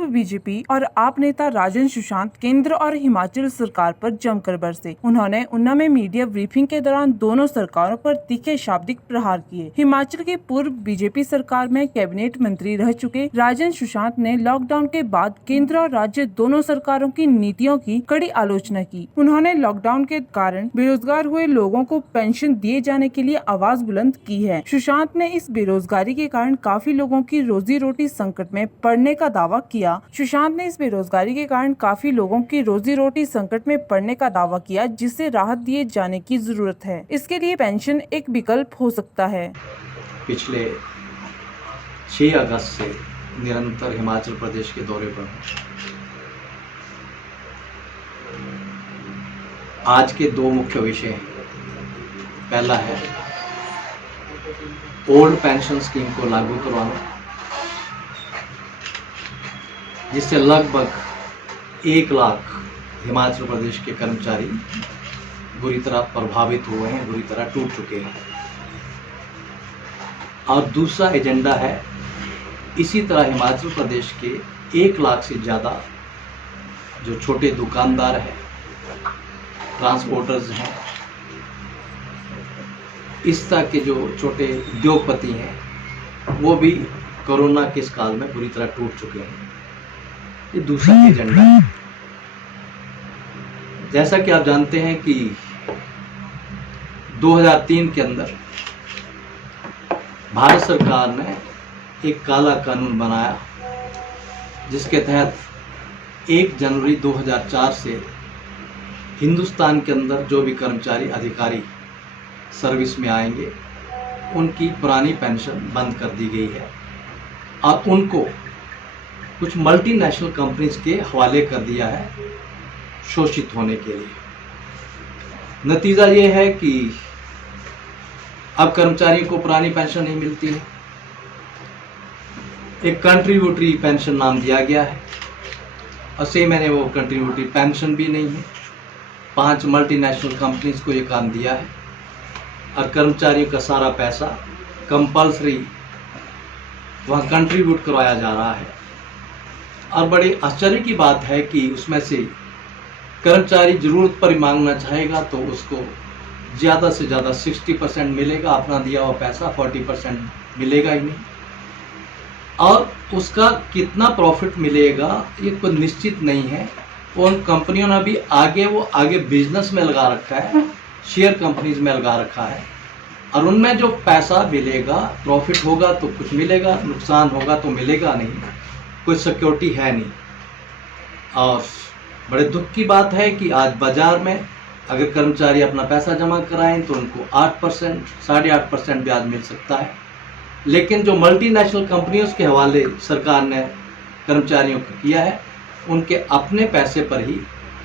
पूर्व बीजेपी और आप नेता राजन सुशांत केंद्र और हिमाचल सरकार पर जमकर बरसे। उन्होंने ऊना में मीडिया ब्रीफिंग के दौरान दोनों सरकारों पर तीखे शाब्दिक प्रहार किए। हिमाचल की पूर्व बीजेपी सरकार में कैबिनेट मंत्री रह चुके राजन सुशांत ने लॉकडाउन के बाद केंद्र और राज्य दोनों सरकारों की नीतियों की कड़ी आलोचना की। उन्होंने लॉकडाउन के कारण बेरोजगार हुए लोगों को पेंशन दिए जाने के लिए आवाज बुलंद की है। सुशांत ने इस बेरोजगारी के कारण काफी लोगों की रोजी रोटी संकट में पड़ने का दावा किया। सुशांत ने इस बेरोजगारी के कारण काफी लोगों की रोजी रोटी संकट में पड़ने का दावा किया, जिससे राहत दिए जाने की जरूरत है। इसके लिए पेंशन एक विकल्प हो सकता है। पिछले 6 अगस्त से निरंतर हिमाचल प्रदेश के दौरे पर आज के 2 मुख्य विषय हैं। पहला है ओल्ड पेंशन स्कीम को लागू करवाना, जिससे लगभग 1 लाख हिमाचल प्रदेश के कर्मचारी बुरी तरह प्रभावित हुए हैं, बुरी तरह टूट चुके हैं। और दूसरा एजेंडा है इसी तरह हिमाचल प्रदेश के 1 लाख से ज़्यादा जो छोटे दुकानदार हैं, ट्रांसपोर्टर्स हैं, इस तरह के जो छोटे उद्योगपति हैं, वो भी कोरोना के इस काल में बुरी तरह टूट चुके हैं। ये दूसरा एजेंडा है। जैसा कि आप जानते हैं कि 2003 के अंदर भारत सरकार ने एक काला कानून बनाया, जिसके तहत 1 जनवरी 2004 से हिंदुस्तान के अंदर जो भी कर्मचारी अधिकारी सर्विस में आएंगे, उनकी पुरानी पेंशन बंद कर दी गई है और उनको कुछ मल्टीनेशनल कंपनीज के हवाले कर दिया है शोषित होने के लिए। नतीजा ये है कि अब कर्मचारियों को पुरानी पेंशन नहीं मिलती है। एक कंट्रीब्यूटरी पेंशन नाम दिया गया है और सही मैंने वो कंट्रीब्यूटरी पेंशन भी नहीं है। 5 मल्टीनेशनल कंपनीज को ये काम दिया है और कर्मचारियों का सारा पैसा कंपल्सरी वहाँ कंट्रीब्यूट करवाया जा रहा है। और बड़े आश्चर्य की बात है कि उसमें से कर्मचारी ज़रूरत पर ही मांगना चाहेगा तो उसको ज़्यादा से ज़्यादा 60% मिलेगा, अपना दिया हुआ पैसा 40% मिलेगा ही नहीं। और उसका कितना प्रॉफिट मिलेगा ये कोई निश्चित नहीं है। उन कंपनियों ने भी आगे बिजनेस में लगा रखा है, शेयर कंपनीज में लगा रखा है और उनमें जो पैसा मिलेगा, प्रॉफिट होगा तो कुछ मिलेगा, नुकसान होगा तो मिलेगा नहीं, कोई सिक्योरिटी है नहीं। और बड़े दुख की बात है कि आज बाजार में अगर कर्मचारी अपना पैसा जमा कराएं तो उनको 8%, 8.5% ब्याज मिल सकता है। लेकिन जो मल्टीनेशनल कंपनियों के हवाले सरकार ने कर्मचारियों को किया है, उनके अपने पैसे पर ही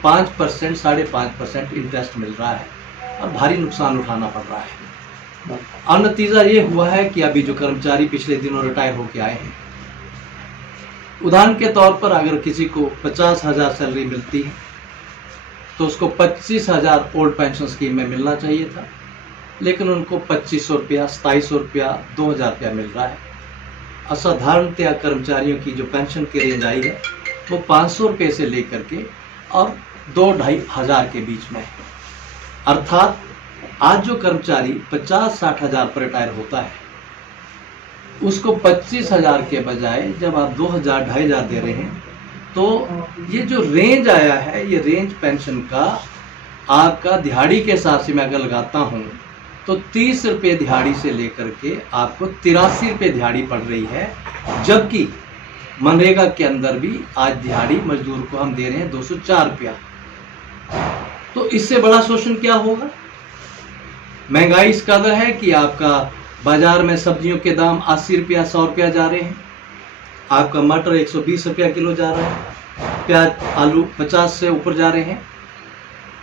5%, 5.5% इंटरेस्ट मिल रहा है और भारी नुकसान उठाना पड़ रहा है। और नतीजा ये हुआ है कि अभी जो कर्मचारी पिछले दिनों रिटायर होके आए हैं, उदाहरण के तौर पर अगर किसी को 50,000 सैलरी मिलती है तो उसको 25,000 ओल्ड पेंशन स्कीम में मिलना चाहिए था, लेकिन उनको 2,500 रुपया, 2,700 रुपया, 2,000 रुपया मिल रहा है। असाधारणतया कर्मचारियों की जो पेंशन की रेंज आई है वो 500 रुपये से लेकर के और 2-2.5 हज़ार के बीच में है। अर्थात आज जो कर्मचारी 50-60 हज़ार पर रिटायर होता है, उसको 25,000 के बजाय जब आप 2,000-2,500 दे रहे हैं, तो ये जो रेंज आया है, ये रेंज पेंशन का आपका दिहाड़ी के हिसाब से मैं अगर लगाता हूँ तो 30 रुपये दिहाड़ी से लेकर के आपको 83 रुपये दिहाड़ी पड़ रही है। जबकि मनरेगा के अंदर भी आज दिहाड़ी मजदूर को हम दे रहे हैं 204 रुपया। तो इससे बड़ा शोषण क्या होगा? महंगाई इस कदर है कि आपका बाजार में सब्जियों के दाम 80 रुपया, 100 रुपया जा रहे हैं। आपका मटर 120 रुपया किलो जा रहा है, प्याज, आलू 50 से ऊपर जा रहे हैं।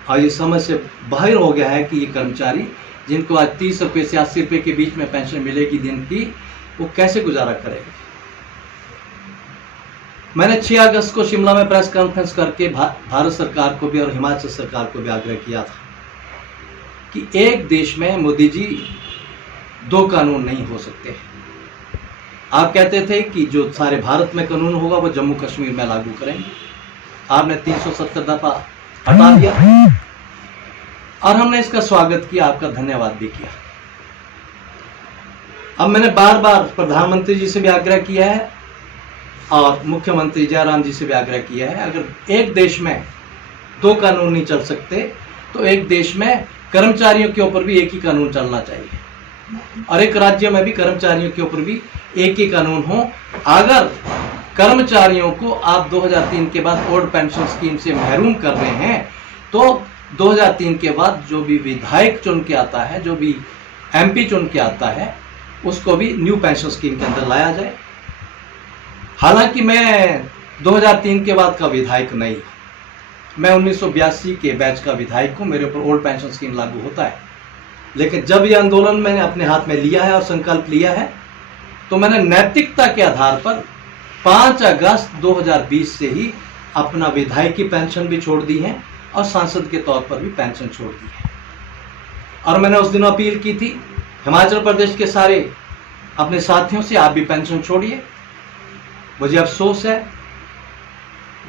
और ये समझ से बाहर हो गया है कि ये कर्मचारी जिनको आज 30 रुपये से 80 रुपये के बीच में पेंशन मिलेगी दिन की, वो कैसे गुजारा करेगा। मैंने 6 अगस्त को शिमला में प्रेस कॉन्फ्रेंस करके भारत सरकार को भी और हिमाचल सरकार को भी आग्रह किया था कि एक देश में मोदी जी 2 कानून नहीं हो सकते। आप कहते थे कि जो सारे भारत में कानून होगा वो जम्मू कश्मीर में लागू करेंगे। आपने 370 दफा हटा दिया और हमने इसका स्वागत किया, आपका धन्यवाद भी किया। अब मैंने बार बार प्रधानमंत्री जी से भी आग्रह किया है और मुख्यमंत्री जयराम जी से भी आग्रह किया है, अगर एक देश में दो कानून नहीं चल सकते तो एक देश में कर्मचारियों के ऊपर भी एक ही कानून चलना चाहिए और एक राज्य में भी कर्मचारियों के ऊपर भी एक ही कानून हो। अगर कर्मचारियों को आप 2003 के बाद ओल्ड पेंशन स्कीम से महरूम कर रहे हैं तो 2003 के बाद जो भी विधायक चुन के आता है, जो भी एमपी चुन के आता है, उसको भी न्यू पेंशन स्कीम के अंदर लाया जाए। हालांकि मैं 2003 के बाद का विधायक नहीं, मैं 1982 के बैच का विधायक हूँ, मेरे ऊपर ओल्ड पेंशन स्कीम लागू होता है। लेकिन जब यह आंदोलन मैंने अपने हाथ में लिया है और संकल्प लिया है तो मैंने नैतिकता के आधार पर 5 अगस्त 2020 से ही अपना विधायकी पेंशन भी छोड़ दी है और सांसद के तौर पर भी पेंशन छोड़ दी है। और मैंने उस दिन अपील की थी हिमाचल प्रदेश के सारे अपने साथियों से, आप भी पेंशन छोड़िए। मुझे अफसोस है,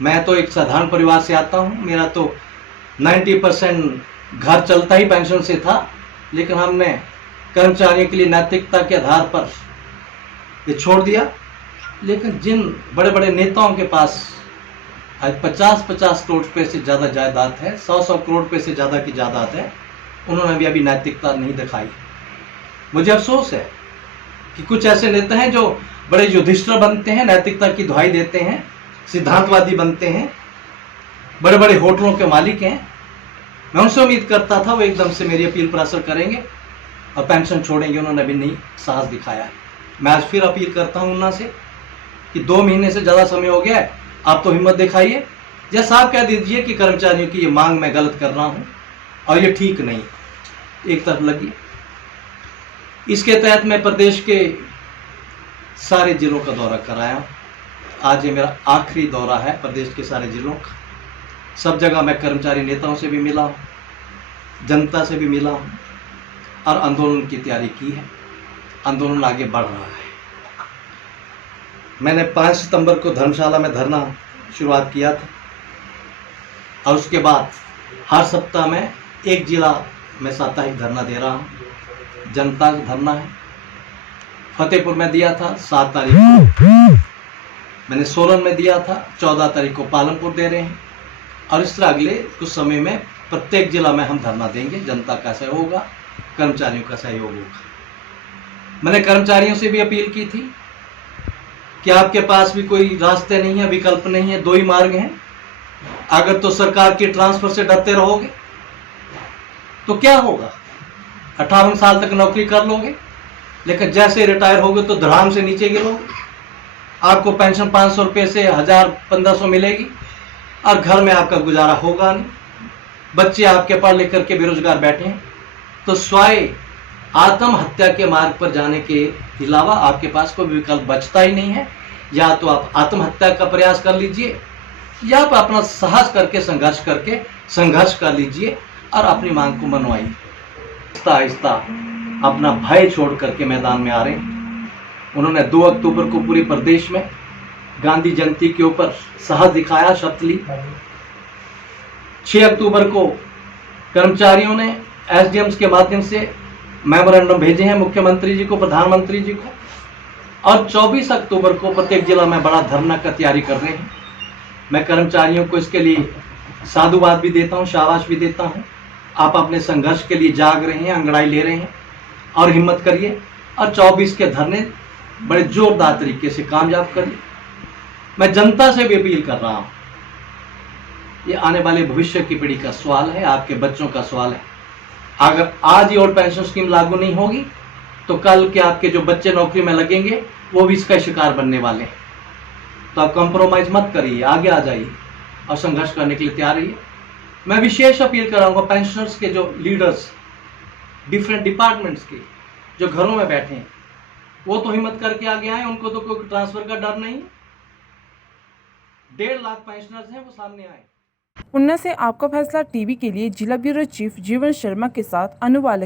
मैं तो एक साधारण परिवार से आता हूँ, मेरा तो 90% घर चलता ही पेंशन से था, लेकिन हमने कर्मचारियों के लिए नैतिकता के आधार पर ये छोड़ दिया। लेकिन जिन बड़े बड़े नेताओं के पास आज 50-50 करोड़ रुपये से ज़्यादा जायदाद है, 100-100 करोड़ रुपये से ज़्यादा की जायदाद है, उन्होंने भी अभी नैतिकता नहीं दिखाई। मुझे अफसोस है कि कुछ ऐसे नेता हैं जो बड़े युधिष्ठिर बनते हैं, नैतिकता की दुहाई देते हैं, सिद्धांतवादी बनते हैं, बड़े बड़े होटलों के मालिक हैं। मैं उनसे उम्मीद करता था वो एकदम से मेरी अपील पर असर करेंगे और पेंशन छोड़ेंगे, उन्होंने भी नहीं साहस दिखाया। मैं आज फिर अपील करता हूं उन्ना से कि 2 महीने से ज़्यादा समय हो गया है, आप तो हिम्मत दिखाइए, या साफ कह दीजिए कि कर्मचारियों की ये मांग मैं गलत कर रहा हूं और ये ठीक नहीं, एक तरफ लगी। इसके तहत मैं प्रदेश के सारे जिलों का दौरा कराया। आज ये मेरा आखिरी दौरा है प्रदेश के सारे जिलों का। सब जगह मैं कर्मचारी नेताओं से भी मिला हूँ, जनता से भी मिला हूँ और आंदोलन की तैयारी की है। आंदोलन आगे बढ़ रहा है। मैंने 5 सितंबर को धर्मशाला में धरना शुरुआत किया था और उसके बाद हर सप्ताह में एक जिला में साप्ताहिक धरना दे रहा हूँ। जनता का धरना है, फतेहपुर में दिया था 7 तारीख को, मैंने सोलन में दिया था, 14 तारीख को पालमपुर दे रहे हैं और इस तरह अगले कुछ समय में प्रत्येक जिला में हम धरना देंगे। जनता का सहयोग होगा, कर्मचारियों का सहयोग होगा। मैंने कर्मचारियों से भी अपील की थी कि आपके पास भी कोई रास्ते नहीं है, विकल्प नहीं है, 2 ही मार्ग हैं। अगर तो सरकार के ट्रांसफर से डरते रहोगे तो क्या होगा, 58 साल तक नौकरी कर लोगे, लेकिन जैसे रिटायर होगे तो धड़ाम से नीचे गिरोगे। आपको पेंशन 500 रुपये से 1000-1500 मिलेगी और घर में आपका गुजारा होगा नहीं। बच्चे आपके पढ़ लिख करके बेरोजगार बैठे हैं, तो स्वाय आत्महत्या के मार्ग पर जाने के अलावा आपके पास कोई विकल्प बचता ही नहीं है। या तो आप आत्महत्या का प्रयास कर लीजिए या आप अपना साहस करके संघर्ष कर लीजिए और अपनी मांग को मनवाइए। आहिस्ता आहिस्ता अपना भय छोड़ करके मैदान में आ रहे हैं। उन्होंने 2 अक्टूबर को पूरे प्रदेश में गांधी जयंती के ऊपर साहस दिखाया, शपथ ली। 6 अक्टूबर को कर्मचारियों ने एसडीएम्स के माध्यम से मेमोरेंडम भेजे हैं मुख्यमंत्री जी को, प्रधानमंत्री जी को, और 24 अक्टूबर को प्रत्येक जिला में बड़ा धरना का तैयारी कर रहे हैं। मैं कर्मचारियों को इसके लिए साधुवाद भी देता हूं, शाबाश भी देता हूं। आप अपने संघर्ष के लिए जाग रहे हैं, अंगड़ाई ले रहे हैं और हिम्मत करिए और 24 के धरने बड़े जोरदार तरीके से कामयाब करिए। मैं जनता से भी अपील कर रहा हूं, ये आने वाले भविष्य की पीढ़ी का सवाल है, आपके बच्चों का सवाल है। अगर आज ही ओल्ड पेंशन स्कीम लागू नहीं होगी तो कल के आपके जो बच्चे नौकरी में लगेंगे वो भी इसका शिकार बनने वाले हैं। तो आप कंप्रोमाइज मत करिए, आगे आ जाइए और संघर्ष करने के लिए तैयार रहिए। मैं विशेष अपील कराऊंगा पेंशनर्स के जो लीडर्स डिफरेंट डिपार्टमेंट्स के जो घरों में बैठे हैं, वो तो हिम्मत करके आगे आए, उनको तो कोई ट्रांसफर का डर नहीं। 1.5 लाख पेंशनर्स हैं, वो सामने आए। उन्ना से आपका फैसला टीवी के लिए जिला ब्यूरो चीफ जीवन शर्मा के साथ अनुवालक